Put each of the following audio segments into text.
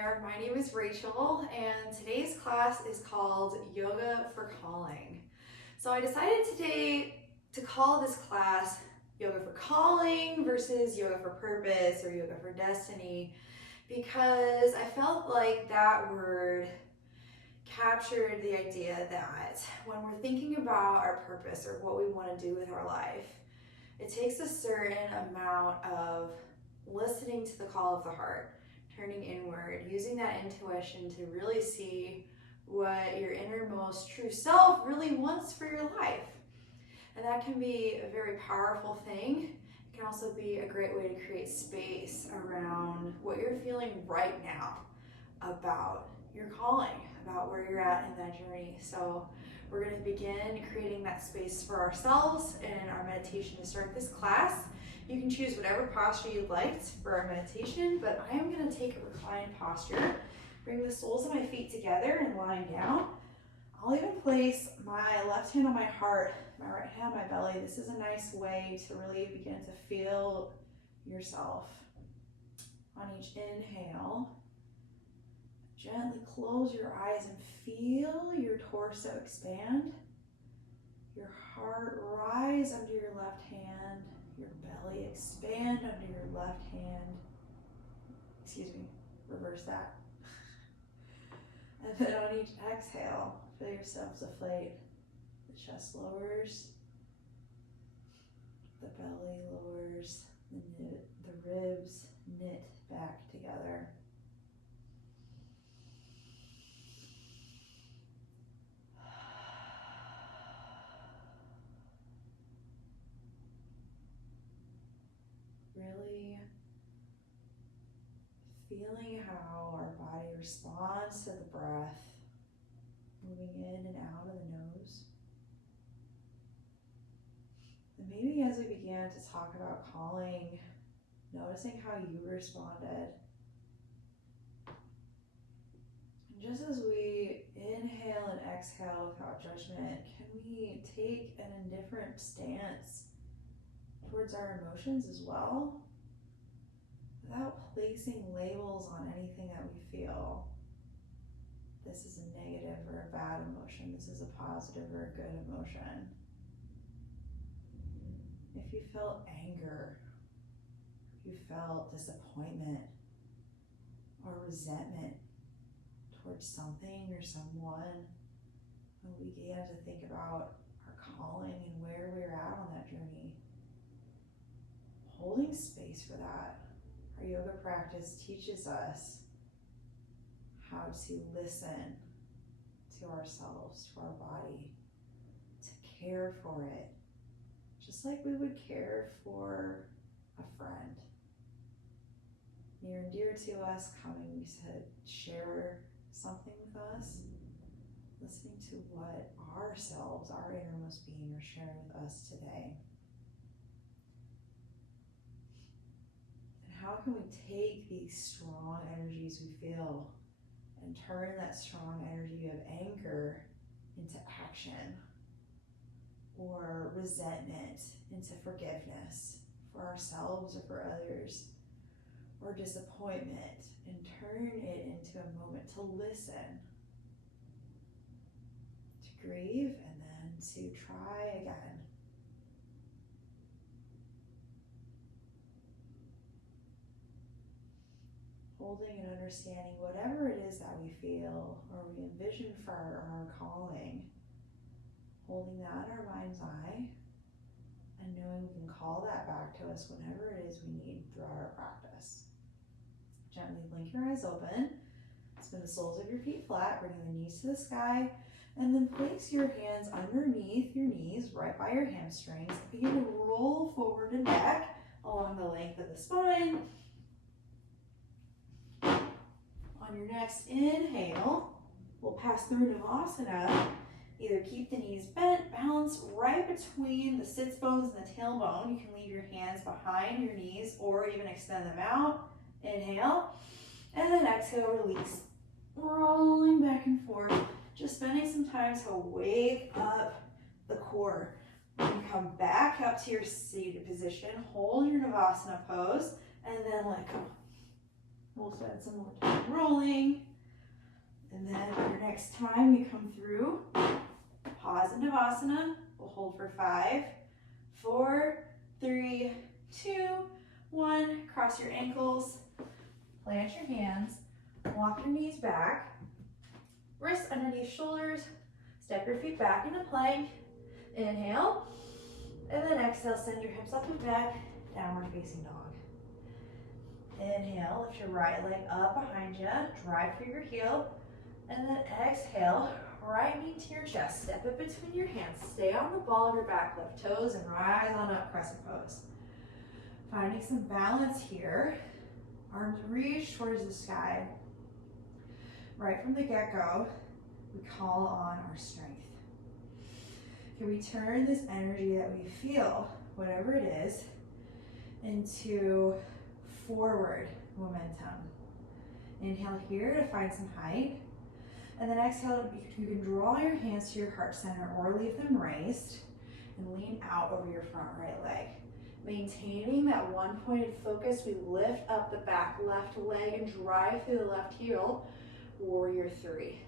there, my name is Rachel and today's class is called Yoga for Calling. So I decided today to call this class Yoga for Calling versus Yoga for Purpose or Yoga for Destiny because I felt like that word captured the idea that when we're thinking about our purpose or what we want to do with our life, it takes a certain amount of listening to the call of the heart, turning inward, using that intuition to really see what your innermost true self really wants for your life. And that can be a very powerful thing. It can also be a great way to create space around what you're feeling right now about your calling, about where you're at in that journey. So we're going to begin creating that space for ourselves in our meditation to start this class. You can choose whatever posture you'd like for our meditation, but I am going to take a reclined posture. Bring the soles of my feet together and lying down. I'll even place my left hand on my heart, my right hand on my belly. This is a nice way to really begin to feel yourself. On each inhale, gently close your eyes and feel your torso expand. Your heart rise under your left hand. Your belly expand under your left hand. Reverse that. And then on each exhale, feel yourself deflate. The chest lowers, the belly lowers, the ribs knit back together. Really feeling how our body responds to the breath, moving in and out of the nose. And maybe as we began to talk about calling, noticing how you responded. And just as we inhale and exhale without judgment, can we take an indifferent stance towards our emotions as well, without placing labels on anything that we feel. This is a negative or a bad emotion. This is a positive or a good emotion. If you felt anger, if you felt disappointment or resentment towards something or someone, when we began to think about our calling and where we're at on that journey, holding space for that. Our yoga practice teaches us how to listen to ourselves, to our body, to care for it, just like we would care for a friend. Near and dear to us, coming to share something with us, listening to what ourselves, our innermost being, are sharing with us today. How can we take these strong energies we feel and turn that strong energy of anger into action, or resentment into forgiveness for ourselves or for others, or disappointment, and turn it into a moment to listen, to grieve, and then to try again. Holding and understanding whatever it is that we feel or we envision for our calling, holding that in our mind's eye, and knowing we can call that back to us whenever it is we need throughout our practice. Gently blink your eyes open, spin the soles of your feet flat, bringing the knees to the sky, and then place your hands underneath your knees, right by your hamstrings. Begin to roll forward and back along the length of the spine. On your next inhale, we'll pass through Navasana. Either keep the knees bent, balance right between the sits bones and the tailbone. You can leave your hands behind your knees or even extend them out. Inhale, and then exhale, release. Rolling back and forth, just spending some time to wake up the core. When you come back up to your seated position, hold your Navasana pose, and then let go. We'll spend some more time rolling. And then your next time you come through, pause in Navasana. We'll hold for 5, 4, 3, 2, 1. Cross your ankles, plant your hands, walk your knees back, wrists underneath shoulders, step your feet back into plank. Inhale, and then exhale, send your hips up and back, downward facing dog. Inhale, lift your right leg up behind you, drive through your heel, and then exhale, right knee to your chest, step it between your hands, stay on the ball of your back, lift toes, and rise on up, crescent pose. Finding some balance here, arms reach towards the sky. Right from the get-go, we call on our strength. Can we turn this energy that we feel, whatever it is, into forward momentum? Inhale here to find some height. And then exhale, you can draw your hands to your heart center or leave them raised and lean out over your front right leg. Maintaining that one pointed focus, we lift up the back left leg and drive through the left heel, warrior 3.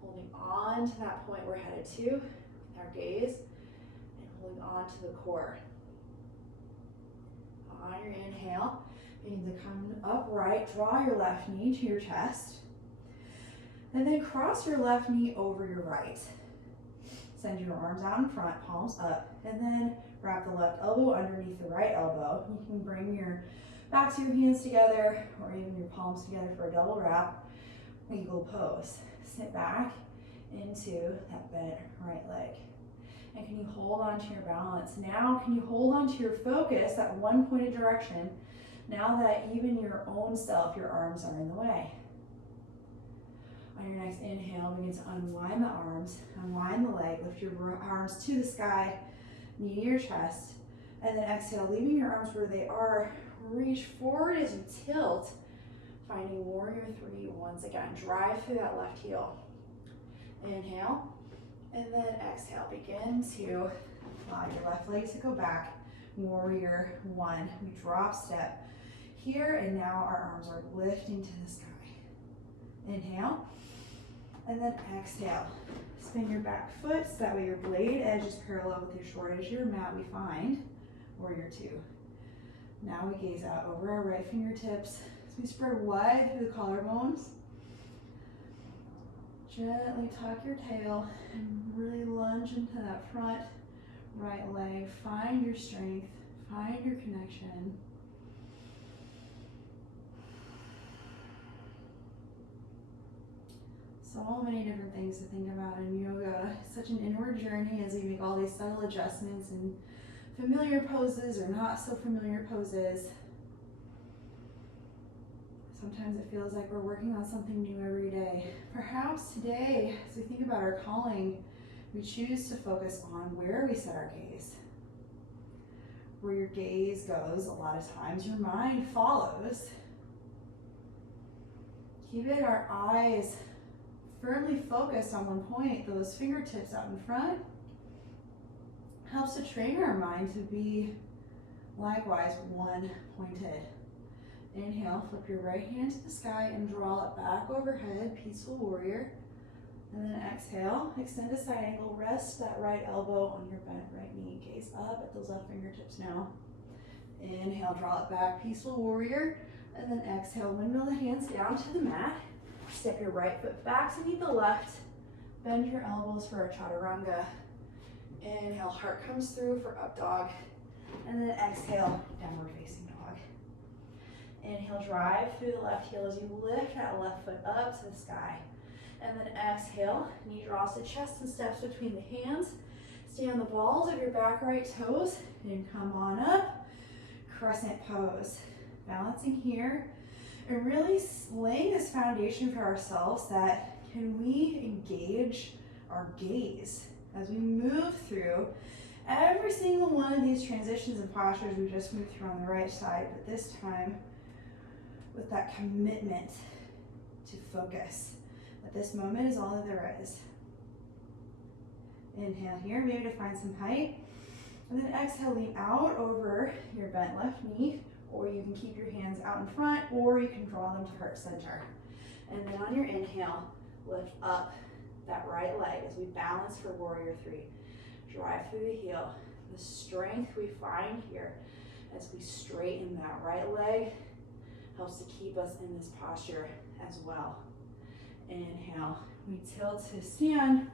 Holding on to that point we're headed to with our gaze and holding on to the core. On your inhale, begin to come upright, draw your left knee to your chest, and then cross your left knee over your right. Send your arms out in front, palms up, and then wrap the left elbow underneath the right elbow. You can bring your backs of your hands together or even your palms together for a double wrap, eagle pose. Sit back into that bent right leg. And can you hold on to your balance? Now, can you hold on to your focus, that one pointed direction, now that even your own self, your arms are in the way? On your next inhale, begin to unwind the arms, unwind the leg, lift your arms to the sky, knee to your chest, and then exhale, leaving your arms where they are. Reach forward as you tilt, finding warrior 3 once again. Drive through that left heel. Inhale, and then exhale. Begin to allow your left leg to go back. Warrior 1. We drop step here, and now our arms are lifting to the sky. Inhale, and then exhale. Spin your back foot so that way your blade edge is parallel with your short edge of your mat. We find warrior 2. Now we gaze out over our right fingertips as we spread wide through the collarbones. Gently tuck your tail and really lunge into that front right leg. Find your strength, find your connection. So many different things to think about in yoga. It's such an inward journey as we make all these subtle adjustments and familiar poses or not so familiar poses. Sometimes it feels like we're working on something new every day. Perhaps today, as we think about our calling, we choose to focus on where we set our gaze. Where your gaze goes, a lot of times your mind follows. Keep it our eyes firmly focused on one point, those fingertips out in front. Helps to train our mind to be likewise one pointed. Inhale, flip your right hand to the sky and draw it back overhead, peaceful warrior. And then exhale, extend a side angle, rest that right elbow on your bent right knee. Gaze up at those left fingertips now. Inhale, draw it back, peaceful warrior. And then exhale, windmill the hands down to the mat. Step your right foot back to meet the left. Bend your elbows for a chaturanga. Inhale, heart comes through for up dog. And then exhale, downward facing dog. Inhale, drive through the left heel as you lift that left foot up to the sky. And then exhale, knee draws to chest and steps between the hands. Stay on the balls of your back right toes and come on up. Crescent pose. Balancing here and really laying this foundation for ourselves that can we engage our gaze as we move through every single one of these transitions and postures we just moved through on the right side, but this time with that commitment to focus. That this moment is all that there is. Inhale here, maybe to find some height. And then exhale, lean out over your bent left knee, or you can keep your hands out in front, or you can draw them to heart center. And then on your inhale, lift up that right leg as we balance for warrior three. Drive through the heel. The strength we find here as we straighten that right leg helps to keep us in this posture as well. Inhale, we tilt to stand,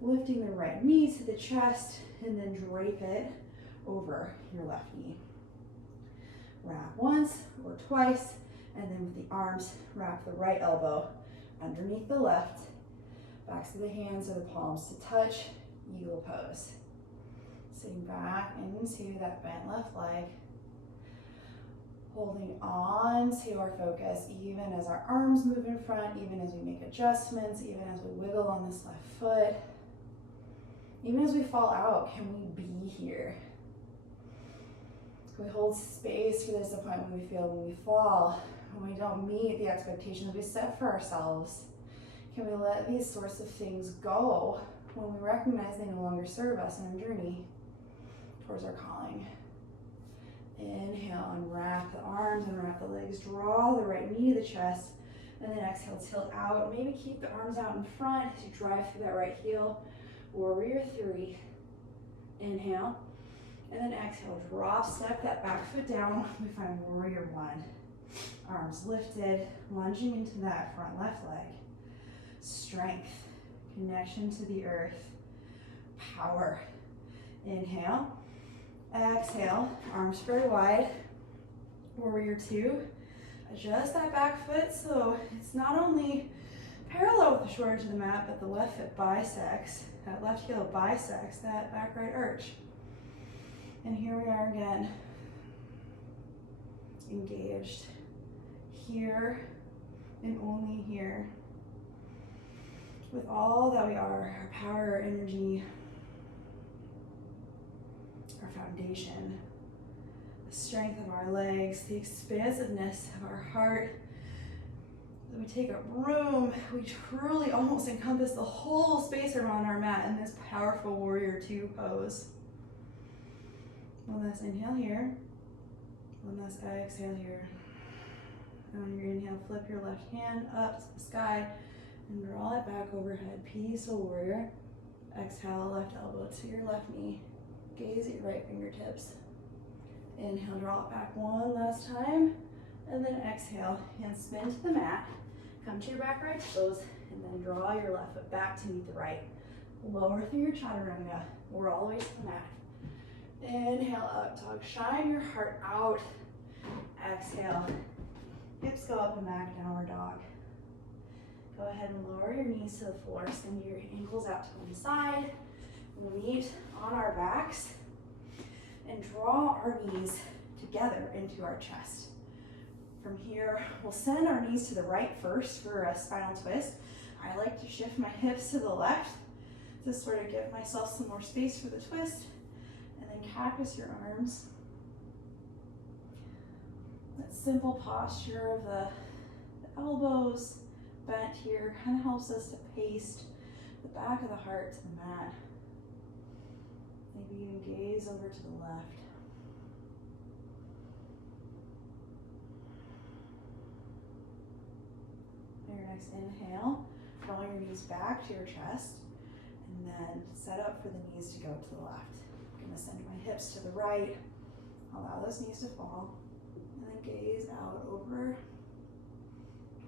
lifting the right knee to the chest, and then drape it over your left knee. Wrap once or twice, and then with the arms, wrap the right elbow underneath the left, backs of the hands or the palms to touch, eagle pose. Sitting back into that bent left leg, holding on to our focus even as our arms move in front, even as we make adjustments, even as we wiggle on this left foot. Even as we fall out, can we be here? Can we hold space for the disappointment we feel when we fall, when we don't meet the expectations we set for ourselves? Can we let these sorts of things go when we recognize they no longer serve us in our journey towards our calling? Inhale, unwrap the arms, unwrap the legs, draw the right knee to the chest, and then exhale, tilt out. Maybe keep the arms out in front as you drive through that right heel. Warrior three. Inhale, and then exhale, drop, step that back foot down. We find warrior one. Arms lifted, lunging into that front left leg. Strength, connection to the earth, power. Inhale, exhale, arms spread wide. Warrior two. Adjust that back foot so it's not only parallel with the shoulder to the mat, but the left foot bisects, that left heel bisects that back right arch. And here we are again, engaged here and only here, with all that we are, our power, our energy, our foundation, the strength of our legs, the expansiveness of our heart. We take up room, we truly almost encompass the whole space around our mat in this powerful warrior two pose. One last inhale here, one last exhale here. And on your inhale, flip your left hand up to the sky and draw it back overhead, peaceful warrior. Exhale, left elbow to your left knee, gaze at your right fingertips. Inhale, draw it back one last time, and then exhale, hands spin to the mat. Come to your back right toes, and then draw your left foot back to meet the right. Lower through your chaturanga. We're all the way to the mat. Inhale, up dog. Shine your heart out. Exhale. Hips go up and back, downward dog. Go ahead and lower your knees to the floor. Send your ankles out to one side. We'll meet on our backs and draw our knees together into our chest. From here, we'll send our knees to the right first for a spinal twist. I like to shift my hips to the left to sort of give myself some more space for the twist. And then cactus your arms. That simple posture of the elbows bent here kind of helps us to paste the back of the heart to the mat. Maybe even gaze over to the left. Your next inhale, draw your knees back to your chest, and then set up for the knees to go to the left. I'm going to send my hips to the right, allow those knees to fall, and then gaze out over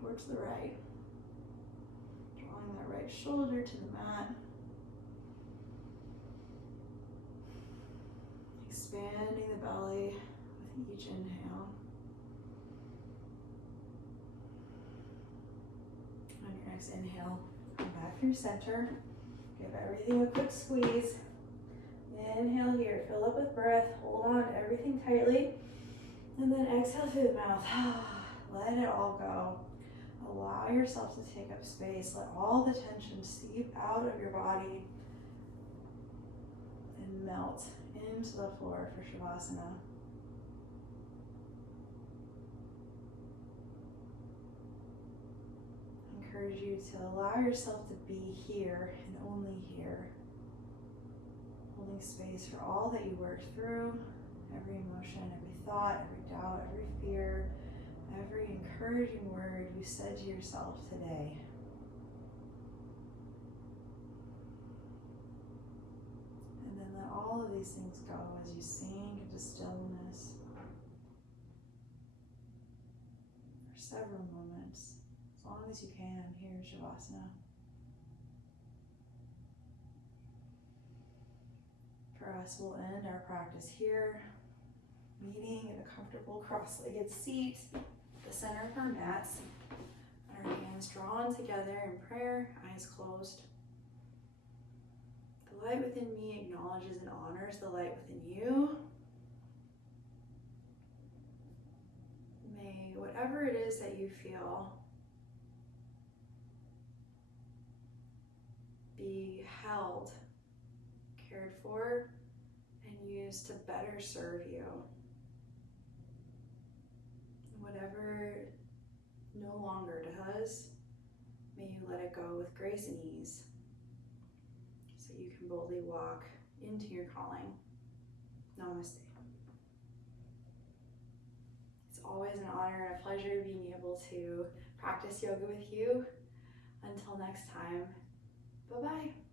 towards the right. Drawing that right shoulder to the mat. Expanding the belly with each inhale. On your next inhale, come back through center. Give everything a quick squeeze. Inhale here, fill up with breath. Hold on to everything tightly. And then exhale through the mouth. Let it all go. Allow yourself to take up space. Let all the tension seep out of your body and melt into the floor for Shavasana. I encourage you to allow yourself to be here and only here, holding space for all that you worked through, every emotion, every thought, every doubt, every fear, every encouraging word you said to yourself today. And then let all of these things go as you sink into stillness for several moments, as long as you can here in Shavasana. For us, we'll end our practice here, meeting in a comfortable cross-legged seat, the center of our mats, and our hands drawn together in prayer, eyes closed. The light within me acknowledges and honors the light within you. May whatever it is that you feel be held, cared for, and used to better serve you. Whatever no longer does, may you let it go with grace and ease, so you can boldly walk into your calling. Namaste. It's always an honor and a pleasure being able to practice yoga with you. Until next time, bye-bye.